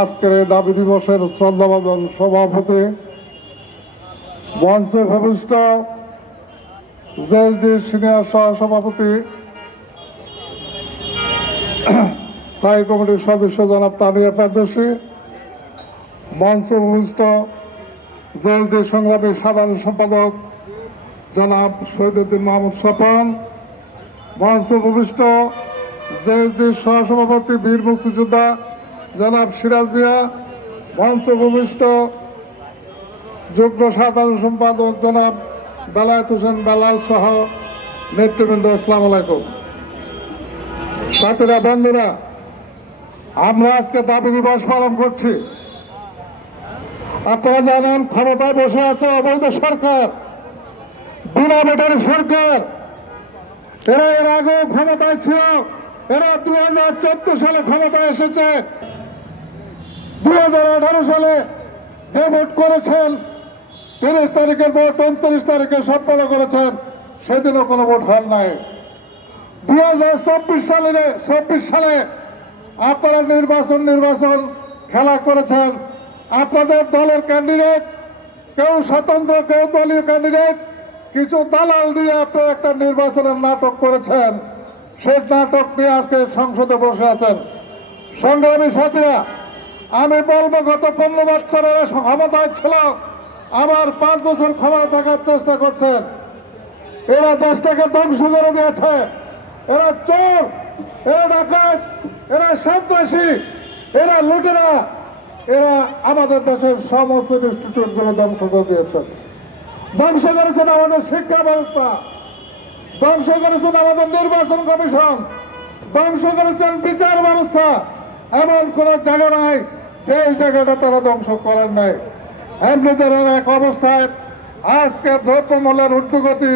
আজকের এই দাবি দিবসের শ্রদ্ধাভাজন সভাপতি মঞ্চে ভূমিষ্ঠ জেএসডি সিনিয়র সহসভাপতি স্থায়ী কমিটির সদস্য জনাব তানিয়া ফেরদৌসী, মঞ্চে ভূমিষ্ঠ জেএসডি সংগ্রামী সাধারণ সম্পাদক জনাব শহীদুদ্দিন মাহমুদ স্বপন, মঞ্চে ভূমিষ্ঠ জেএসডি সহসভাপতি বীর মুক্তিযোদ্ধা জনাব সিরাজ মিয়া, মঞ্চে ভূমিষ্ঠ যুগ্ম সাধারণ সম্পাদক জনাব বেলায়েত হোসেন বেলাল সহ নেতৃবৃন্দ, আসসালামু আলাইকুম। সাথীরা, বন্ধুরা, আমরা আজকে দাবি দিবস পালন করছি। আপনারা জানেন ক্ষমতায় বসে আছে অবৈধ সরকার, বিনা ভোটের সরকার। এরা এর আগেও ক্ষমতায় ছিল। এরা 2014 সালে ক্ষমতায় এসেছে। 2018 সালে যে ভোট করেছেন, 30 তারিখের ভোট 29 তারিখে সম্পন্ন করেছেন, সেদিনও কোনো ভোট হয় নাই। 2024 সালে আপনারা নির্বাচন খেলা করেছেন। আপনাদের দলের ক্যান্ডিডেট, কেউ স্বতন্ত্র, কেউ দলীয় ক্যান্ডিডেট, কিছু দালাল দিয়ে আপনারা একটা নির্বাচনের নাটক করেছেন। সেই নাটক নিয়ে আজকে সংসদে বসে আছেন। সংগ্রামী সাথীরা, আমি বলবো গত 15 বছরের ক্ষমতায় ছিল, আবার 5 বছর ক্ষমতা থাকার চেষ্টা করছেন। এরা দেশটাকে ধ্বংস করে দিয়েছে। এরা চোর, এরা ডাকাত, এরা সন্ত্রাসী, এরা লুটেরা। এরা আমাদের দেশের সমস্ত ইনস্টিটিউটগুলো ধ্বংস করে দিয়েছেন। ধ্বংস করেছেন আমাদের শিক্ষা ব্যবস্থা, ধ্বংস করেছেন আমাদের নির্বাচন কমিশন, ধ্বংস করেছেন বিচার ব্যবস্থা। এমন কোন জায়গা নাই যে এই জায়গাটা তারা ধ্বংস করেন নাই। এমনিতে এক অবস্থায় আজকে দ্রব্যমূল্যের ঊর্ধ্বগতি,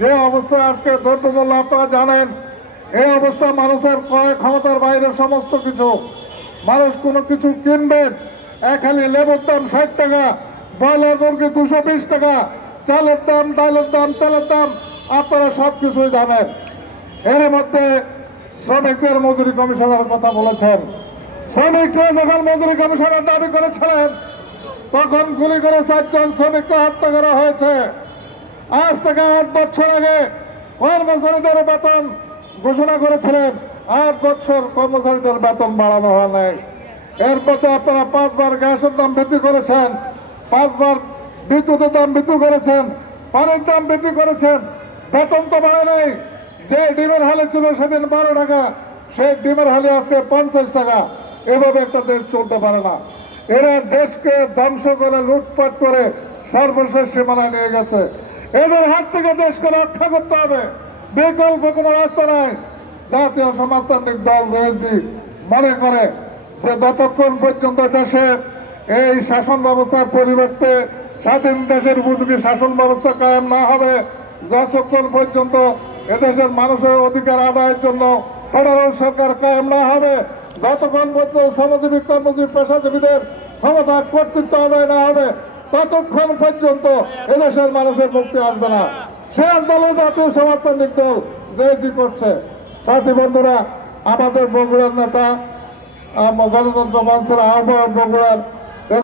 যে অবস্থায় আজকে দ্রব্যমূল্য আপনারা জানেন, এই অবস্থা মানুষের ক্রয় ক্ষমতার বাইরে সমস্ত কিছু। মানুষ কোনো কিছু কিনবেন, এক হালি লেবুর দাম 60 টাকা, ব্রয়লার মুরগি 220 টাকা, চালের দাম, ডালের দাম, তেলের দাম, আপনারা সবকিছুই জানেন। এর মধ্যে শ্রমিকদের মজুরি কমিশনের কথা বলেছেন। শ্রমিকরা যখন মজুরি কমিশনের দাবি করেছিলেন, তখন গুলি করে 4 জন শ্রমিককে হত্যা করা হয়েছে। আজ থেকে 8 বছর আগে কর্মচারীদের বেতন ঘোষণা করেছিলেন। 8 বছর কর্মচারীদের বেতন বাড়ানো হয় নাই। এরপরে আপনারা 5 বার গ্যাসের দাম বৃদ্ধি করেছেন, 5 বার বিদ্যুতের দাম বৃদ্ধি করেছেন, পানির দাম বৃদ্ধি করেছেন, বেতন তো বাড়ে নাই। যে ডিমের হালি ছিল সেদিন 12 টাকা, সেই ডিমের হালি আজকে 50 টাকা। এভাবে একটা দেশ চলতে পারে না। এরা দেশকে ধ্বংস করে, লুটপাট করে সর্বশেষ সীমানায় নিয়ে গেছে। এদের হাত থেকে দেশকে রক্ষা করতে হবে, বিকল্প কোনো রাস্তা নাই। জাতীয় সমাজতান্ত্রিক দল জেএসডি মনে করে যে যতক্ষণ পর্যন্ত দেশে এই শাসন ব্যবস্থার পরিবর্তে স্বাধীন দেশের উপযোগী শাসন ব্যবস্থা কায়েম না হবে, যতক্ষণ পর্যন্ত এদেশের মানুষের অধিকার আদায়ের জন্য ফেডারেল সরকার কায়েম না হবে, যতক্ষণ পর্যন্ত শ্রমজীবী, কর্মজীবী, পেশাজীবীদের ক্ষমতা কর্তৃত্ব আদায় না হবে, ততক্ষণ পর্যন্ত এদেশের মানুষের মুক্তি আসবে না। সে আন্দোলন জাতীয় সমাজতান্ত্রিক দল জেএসডি করছে। সাথী বন্ধুরা, আমাদের বগুড়ার নেতা, গণতন্ত্র মঞ্চের আহ্বায়ক, বগুড়ার